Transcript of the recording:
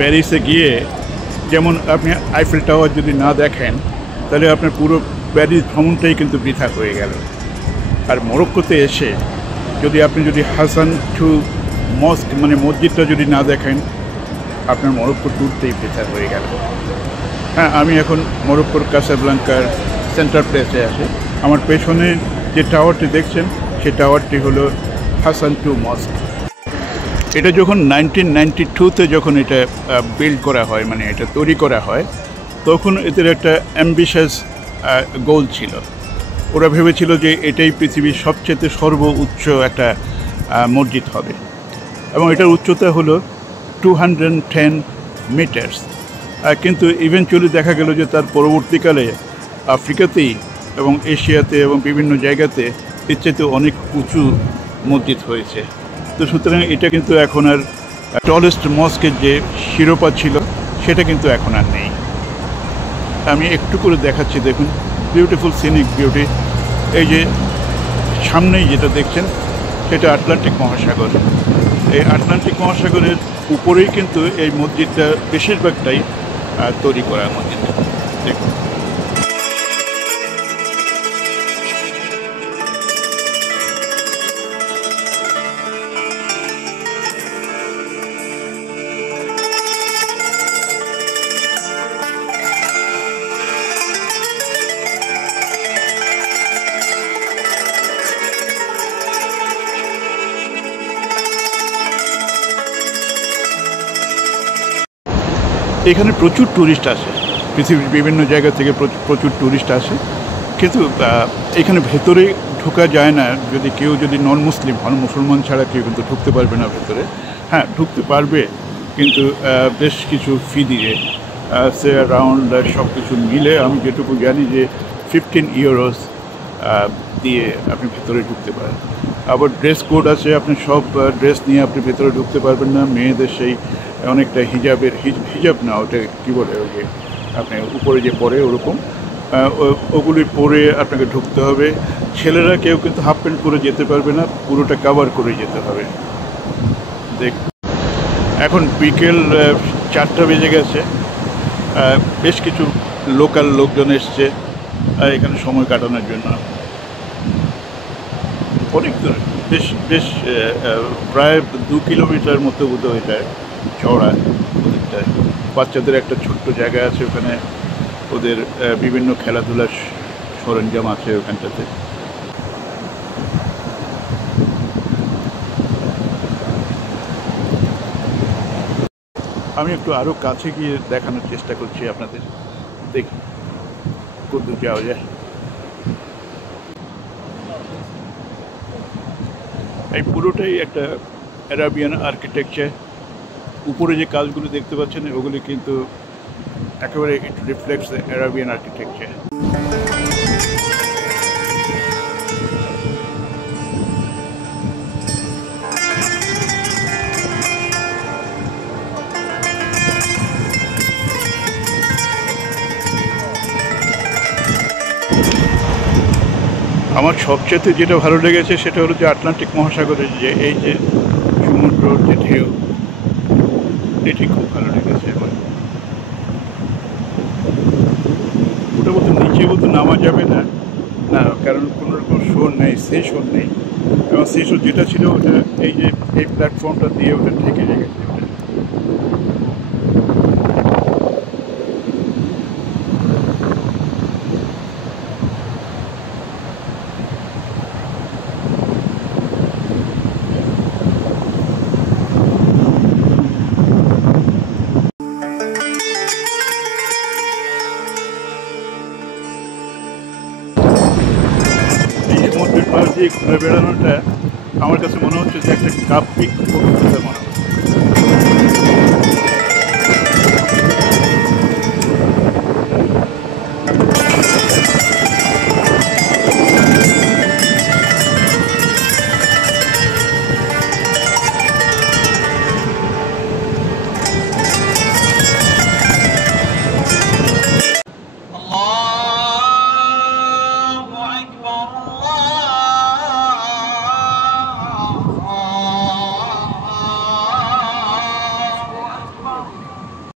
প্যারিসে গিয়ে যেমন আপনি আইফেল টাওয়ার যদি না দেখেন তাহলে আপনার পুরো প্যারিস ভ্রমণটাই কিন্তু বৃথা হয়ে গেল। আর মরক্কোতে এসে যদি হাসান টু মস্ক মানে মসজিদটা যদি না দেখেন আপনার মরক্কো ট্যুরটাই বৃথা হয়ে গেল। হ্যাঁ, আমি এখন মরক্কোর কাসাব্লাঙ্কার সেন্টার প্লেসে আছি। আমার পেছনে যে টাওয়ারটি দেখছেন সেই টাওয়ারটি হলো হাসান টু মস্ক। এটা যখন 1992-তে যখন এটা বিল্ড করা হয়, মানে এটা তৈরি করা হয়, তখন এদের একটা অ্যাম্বিশাস গোল ছিল। ওরা ভেবেছিল যে এটাই পৃথিবীর সবচেয়ে সর্বোচ্চ একটা মসজিদ হবে, এবং এটার উচ্চতা হলো 210 মিটার্স। কিন্তু ইভেনচুয়ালি দেখা গেল যে তার পরবর্তীকালে আফ্রিকাতেই এবং এশিয়াতে এবং বিভিন্ন জায়গাতে এর চাইতে অনেক উঁচু মসজিদ হয়েছে। তো সুতরাং এটা কিন্তু এখন আর টলেস্ট মস্কের যে শিরোপা ছিল সেটা কিন্তু এখন আর নেই। আমি একটু করে দেখাচ্ছি, দেখুন, বিউটিফুল সিনিক বিউটি। এই যে সামনেই যেটা দেখছেন সেটা আটলান্টিক মহাসাগর। এই আটলান্টিক মহাসাগরের উপরেই কিন্তু এই মসজিদটা বেশিরভাগটাই তৈরি করা মসজিদ। দেখুন, এখানে প্রচুর ট্যুরিস্ট আসে, পৃথিবীর বিভিন্ন জায়গা থেকে প্রচুর ট্যুরিস্ট আসে, কিন্তু এখানে ভেতরে ঢোকা যায় না যদি নন মুসলিম হন। মুসলমান ছাড়া কেউ কিন্তু ঢুকতে পারবে না ভেতরে। হ্যাঁ, ঢুকতে পারবে, কিন্তু বেশ কিছু ফি দিয়ে, সে অ্যারাউন্ড সব কিছু মিলে আমি যেটুকু জানি যে 15 ইউরোস দিয়ে আপনি ভেতরে ঢুকতে পারেন। আবার ড্রেস কোড আছে, আপনি সব ড্রেস নিয়ে আপনি ভেতরে ঢুকতে পারবেন না। মেয়েদের সেই অনেকটা হিজাব না, ওটা কী বলে, ওই যে আপনি উপরে যে পরে ওরকম ওগুলি পরে আপনাকে ঢুকতে হবে। ছেলেরা কেউ কিন্তু হাফ প্যান্ট পরে যেতে পারবে না, পুরোটা কভার করে যেতে হবে। এখন বিকেল 4টা বেজে গেছে। বেশ কিছু লোকাল লোকজন এসছে এখানে সময় কাটানোর জন্য। অনেক দূরে, বেশ প্রায় 2 কিলোমিটার মতো বোধহয় এটা চওড়া ওদিকটায়। বাচ্চাদের একটা ছোট্ট জায়গা আছে, ওখানে ওদের বিভিন্ন খেলাধুলার সরঞ্জাম আছে ওখানটাতে। আমি একটু আরও কাছে গিয়ে দেখানোর চেষ্টা করছি আপনাদের, দেখি কতদূর যাওয়া যায়। এই পুরোটাই একটা অ্যারাবিয়ান আর্কিটেকচার। উপরে যে কাজগুলো দেখতে পাচ্ছেন ওগুলি কিন্তু একেবারে ইট রিফ্লেক্টস দ্য অ্যারাবিয়ান আর্কিটেকচার। আমার সবচেয়ে যেটা ভালো লেগেছে সেটা হলো যে আটলান্টিক মহাসাগরের যে এই যে সমুদ্রর যে ঢেউ, এটি খুব ভালো লেগেছে আমার। ওটা বলতে নিচে বলতে নামা যাবে না, কারণ কোনো রকম শোর নেই, সেশন নেই। এবং সেশন যেটা ছিল ওটা এই যে এই প্ল্যাটফর্মটা দিয়ে ওটা ঢেকে রেখেছে। ঘুরে বেড়ানোটা আমার কাছে মনে হচ্ছে যে একটা কাব্যিক অভিজ্ঞতা মনে হয়।